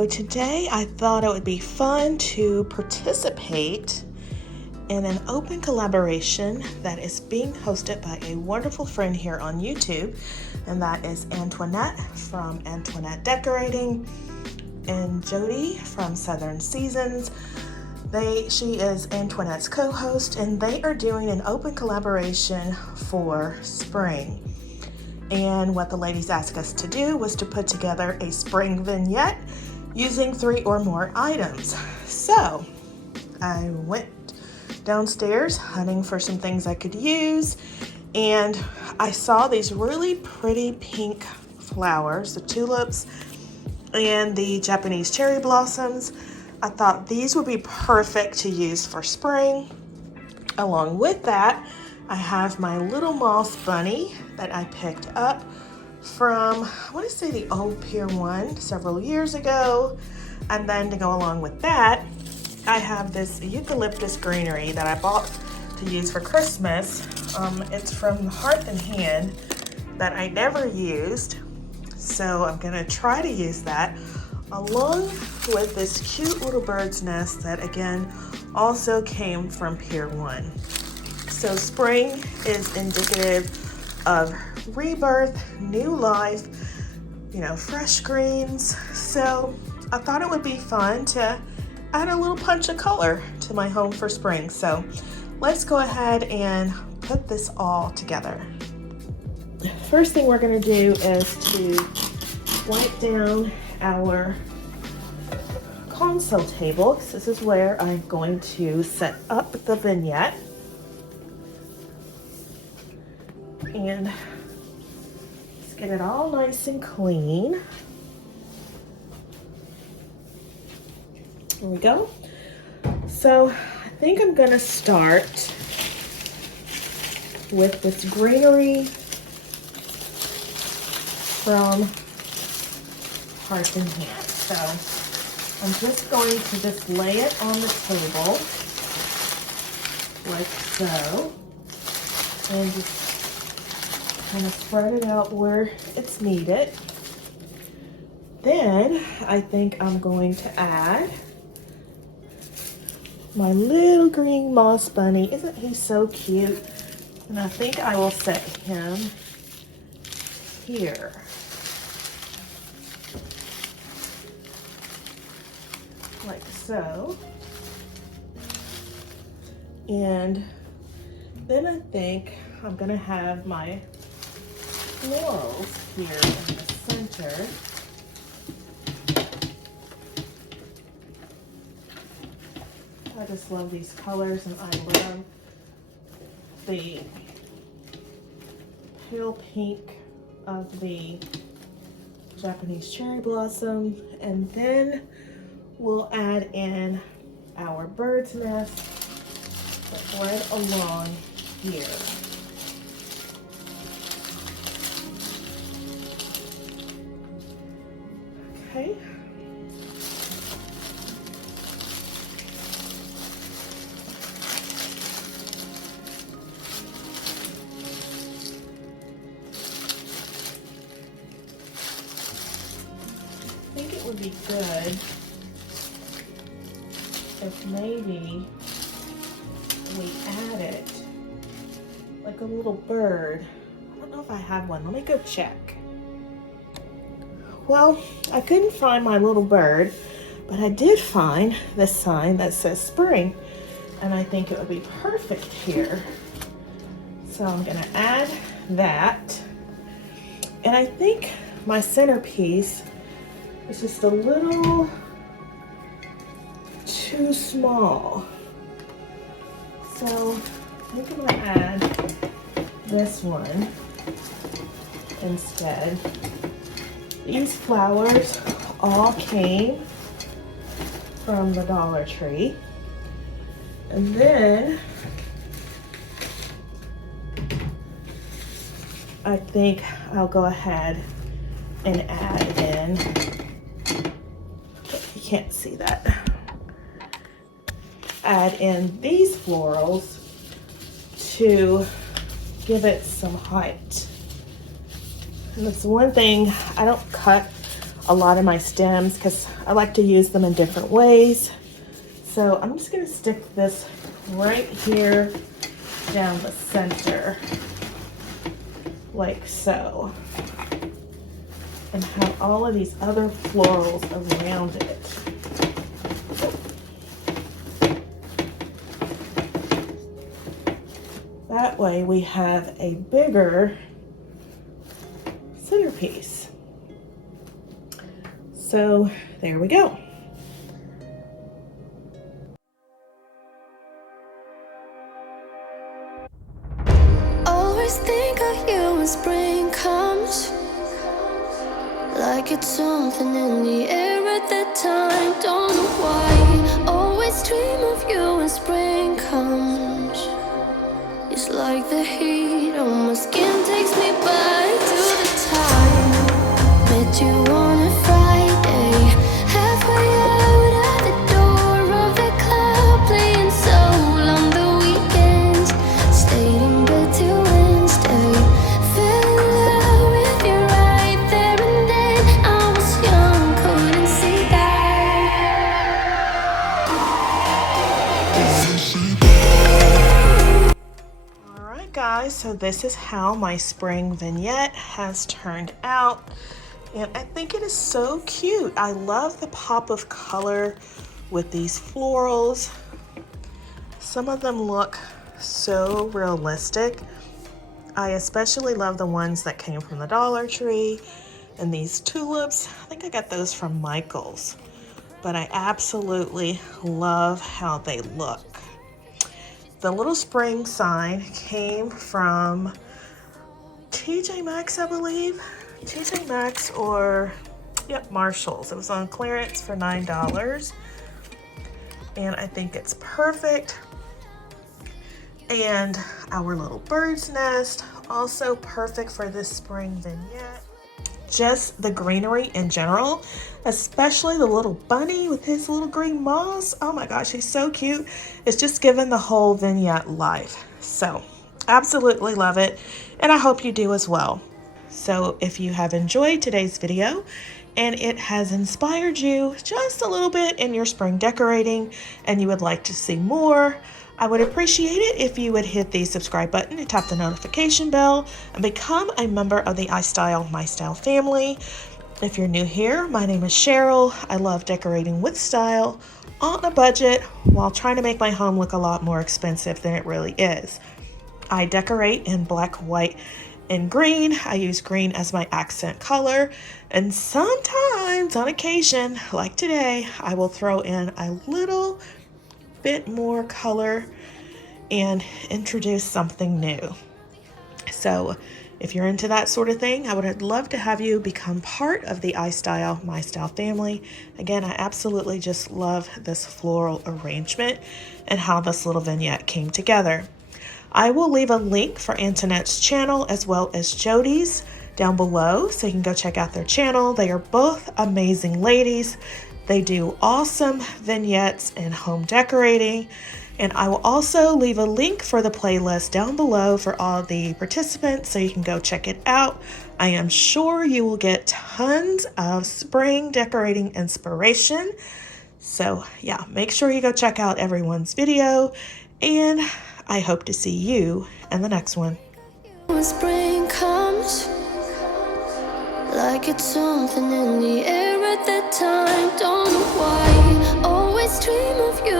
So today I thought it would be fun to participate in an open collaboration that is being hosted by a wonderful friend here on YouTube, and that is Antoinette from Antoinette Decorating and Jody from Southern Seasons. She is Antoinette's co-host, and they are doing an open collaboration for spring. And what the ladies asked us to do was to put together a spring vignette using 3 or more items. So I went downstairs hunting for some things I could use, and I saw these really pretty pink flowers, the tulips and the Japanese cherry blossoms. I thought these would be perfect to use for spring. Along with that, I have my little moss bunny that I picked up from, I want to say, the old Pier 1 several years ago. And then to go along with that, I have this eucalyptus greenery that I bought to use for Christmas. It's from Hearth and Hand that I never used, so I'm gonna try to use that along with this cute little bird's nest that again also came from Pier 1. So spring is indicative of rebirth, new life, fresh greens. So I thought it would be fun to add a little punch of color to my home for spring. So let's go ahead and put this all together. First thing we're going to do is to wipe down our console table, because this is where I'm going to set up the vignette. And let's get it all nice and clean. There we go. So I think I'm gonna start with this greenery from Hearth and Hand. So I'm just going to just lay it on the table like so, and just kind of spread it out where it's needed. Then I think I'm going to add my little green moss bunny. Isn't he so cute? And I think I will set him here. Like so. And then I think I'm gonna have my florals here in the center. I just love these colors, and I love the pale pink of the Japanese cherry blossom. And then we'll add in our bird's nest right along here. Okay. I think it would be good if maybe we added like a little bird. I don't know if I have one. Let me go check. Well, I couldn't find my little bird, but I did find this sign that says spring, and I think it would be perfect here. So I'm gonna add that. And I think my centerpiece is just a little too small. So I think I'm gonna add this one instead. These flowers all came from the Dollar Tree. And then I think I'll go ahead and add in, you can't see that, add in these florals to give it some height. And that's one thing, I don't cut a lot of my stems because I like to use them in different ways. So I'm just going to stick this right here down the center, like so, and have all of these other florals around it. That way we have a bigger centerpiece. So there we go. Always think of you when spring comes, like it's something in the air at that time. Don't know why. Always dream of you when spring comes. It's like the heat on my skin takes me back to the time met you on a Friday, halfway out at the door of the club, playing soul on the weekends. Stayed in bed till Wednesday. Fell in love with you right there and then. I was young, couldn't see that. Alright guys, so this is how my spring vignette has turned out. And I think it is so cute. I love the pop of color with these florals. Some of them look so realistic. I especially love the ones that came from the Dollar Tree. And these tulips, I think I got those from Michael's. But I absolutely love how they look. The little spring sign came from TJ Maxx, I believe. TJ Maxx or, yep, Marshall's. It was on clearance for $9. And I think it's perfect. And our little bird's nest, also perfect for this spring vignette. Just the greenery in general, especially the little bunny with his little green moss. Oh my gosh, he's so cute. It's just given the whole vignette life. So absolutely love it, and I hope you do as well. So if you have enjoyed today's video and it has inspired you just a little bit in your spring decorating and you would like to see more, I would appreciate it if you would hit the subscribe button and tap the notification bell and become a member of the iStylEMYSTYLE family. If you're new here, my name is Sheryl. I love decorating with style on a budget while trying to make my home look a lot more expensive than it really is. I decorate in black, white, and green. I use green as my accent color, and sometimes on occasion, like today, I will throw in a little bit more color and introduce something new. So if you're into that sort of thing, I would love to have you become part of the iStylEMYSTYLE family. Again, I absolutely just love this floral arrangement and how this little vignette came together. I will leave a link for Antonette'S channel as well as Jody's down below, so you can go check out their channel. They are both amazing ladies. They do awesome vignettes and home decorating. And I will also leave a link for the playlist down below for all the participants, so you can go check it out. I am sure you will get tons of spring decorating inspiration. So yeah, make sure you go check out everyone's video, and I hope to see you in the next one. When spring comes, like it's something in the air at that time. Don't know why. Always dream of you